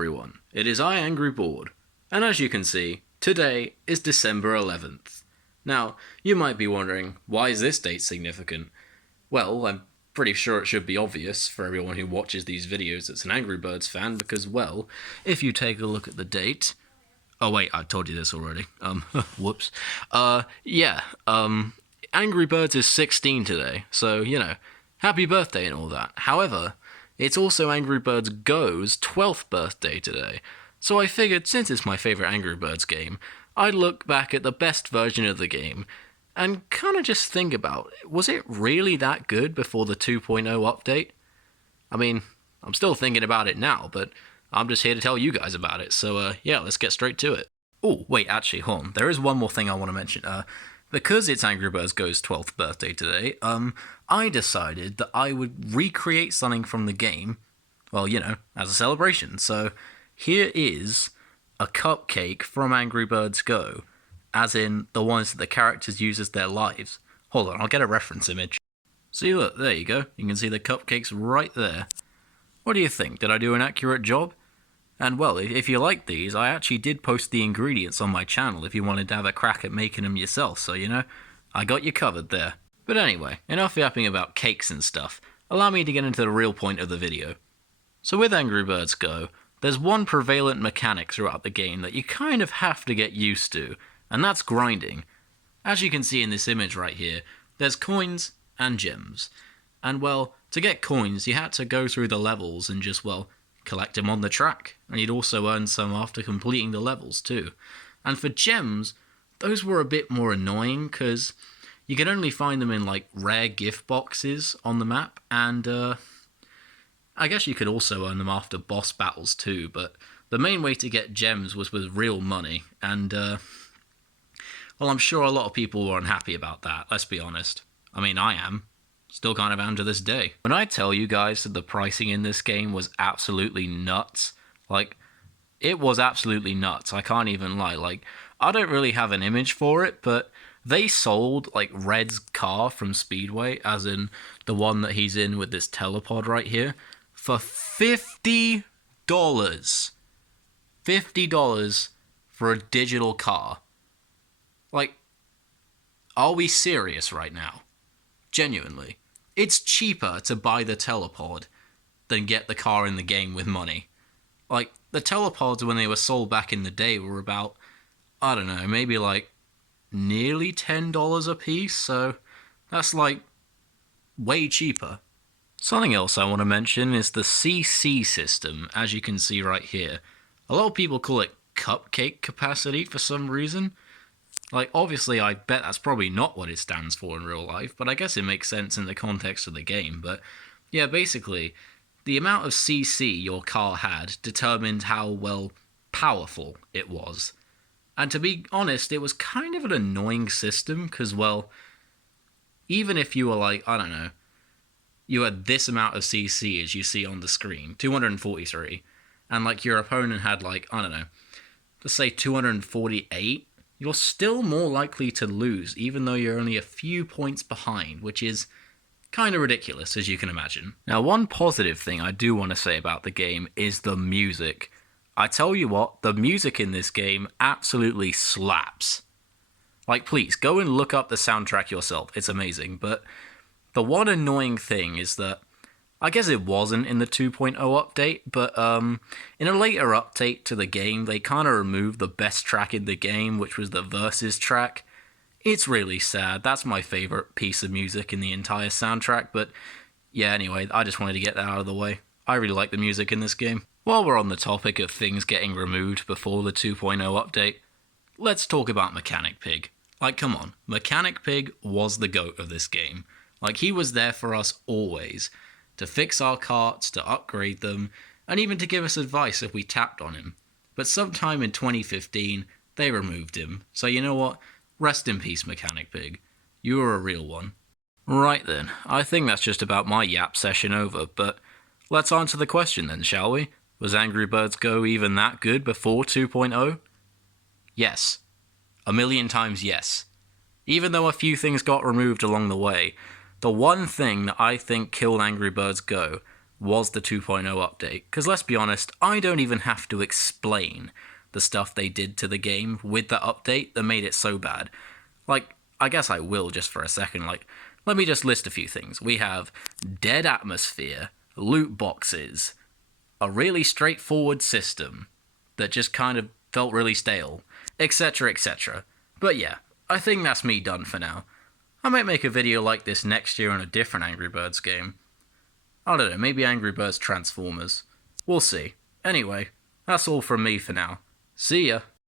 everyone, it is I, Angry Board, and as you can see, today is December 11th. Now, you might be wondering, why is this date significant? Well, I'm pretty sure it should be obvious for everyone who watches these videos that's an Angry Birds fan, because, well, if you take a look at the date... Oh wait, I told you this already. Whoops. Angry Birds is 16 today, so, happy birthday and all that. However, it's also Angry Birds Go's 12th birthday today, so I figured since it's my favourite Angry Birds game, I'd look back at the best version of the game and kind of just think about, was it really that good before the 2.0 update? I mean, I'm still thinking about it now, but I'm just here to tell you guys about it, so let's get straight to it. Oh, wait, actually, hold on, there is one more thing I want to mention. Because it's Angry Birds Go's 12th birthday today, I decided that I would recreate something from the game, well, as a celebration. So here is a cupcake from Angry Birds Go, as in the ones that the characters use as their lives. Hold on, I'll get a reference image. See, look, there you go. You can see the cupcakes right there. What do you think? Did I do an accurate job? And well, if you like these, I actually did post the ingredients on my channel if you wanted to have a crack at making them yourself, so I got you covered there. But anyway, enough yapping about cakes and stuff. Allow me to get into the real point of the video. So with Angry Birds Go, there's one prevalent mechanic throughout the game that you kind of have to get used to, and that's grinding. As you can see in this image right here, there's coins and gems. And well, to get coins, you had to go through the levels and just, collect them on the track, and you'd also earn some after completing the levels too. And for gems, those were a bit more annoying because you could only find them in rare gift boxes on the map, and I guess you could also earn them after boss battles too, but the main way to get gems was with real money, and I'm sure a lot of people were unhappy about that, let's be honest. I mean, I am. Still kind of am to this day. When I tell you guys that the pricing in this game was absolutely nuts, it was absolutely nuts. I can't even lie. I don't really have an image for it, but they sold, Red's car from Speedway, as in the one that he's in with this telepod right here, for $50. $50 for a digital car. Are we serious right now? Genuinely. It's cheaper to buy the telepod than get the car in the game with money. The telepods when they were sold back in the day were about, I don't know, maybe nearly $10 a piece, so that's way cheaper. Something else I want to mention is the CC system, as you can see right here. A lot of people call it cupcake capacity for some reason. Obviously, I bet that's probably not what it stands for in real life, but I guess it makes sense in the context of the game. But yeah, basically, the amount of CC your car had determined how, powerful it was. And to be honest, it was kind of an annoying system, because, even if you were I don't know, you had this amount of CC as you see on the screen, 243, and your opponent had I don't know, let's say 248, you're still more likely to lose, even though you're only a few points behind, which is kind of ridiculous, as you can imagine. Now, one positive thing I do want to say about the game is the music. I tell you what, the music in this game absolutely slaps. Please, go and look up the soundtrack yourself, it's amazing, but the one annoying thing is that, I guess it wasn't in the 2.0 update, but in a later update to the game, they kind of removed the best track in the game, which was the Versus track. It's really sad. That's my favorite piece of music in the entire soundtrack, but yeah, anyway, I just wanted to get that out of the way. I really like the music in this game. While we're on the topic of things getting removed before the 2.0 update, let's talk about Mechanic Pig. Come on, Mechanic Pig was the GOAT of this game. He was there for us always, to fix our carts, to upgrade them, and even to give us advice if we tapped on him. But sometime in 2015, they removed him. So you know what? Rest in peace, Mechanic Pig. You were a real one. Right then, I think that's just about my yap session over, but let's answer the question then, shall we? Was Angry Birds Go even that good before 2.0? Yes. A million times yes. Even though a few things got removed along the way, the one thing that I think killed Angry Birds Go was the 2.0 update. Because let's be honest, I don't even have to explain the stuff they did to the game with that update that made it so bad. Like, I guess I will just for a second. Like, let me just list a few things. We have dead atmosphere, loot boxes, a really straightforward system that just kind of felt really stale, etc., etc. But yeah, I think that's me done for now. I might make a video like this next year on a different Angry Birds game. I don't know, maybe Angry Birds Transformers. We'll see. Anyway, that's all from me for now. See ya!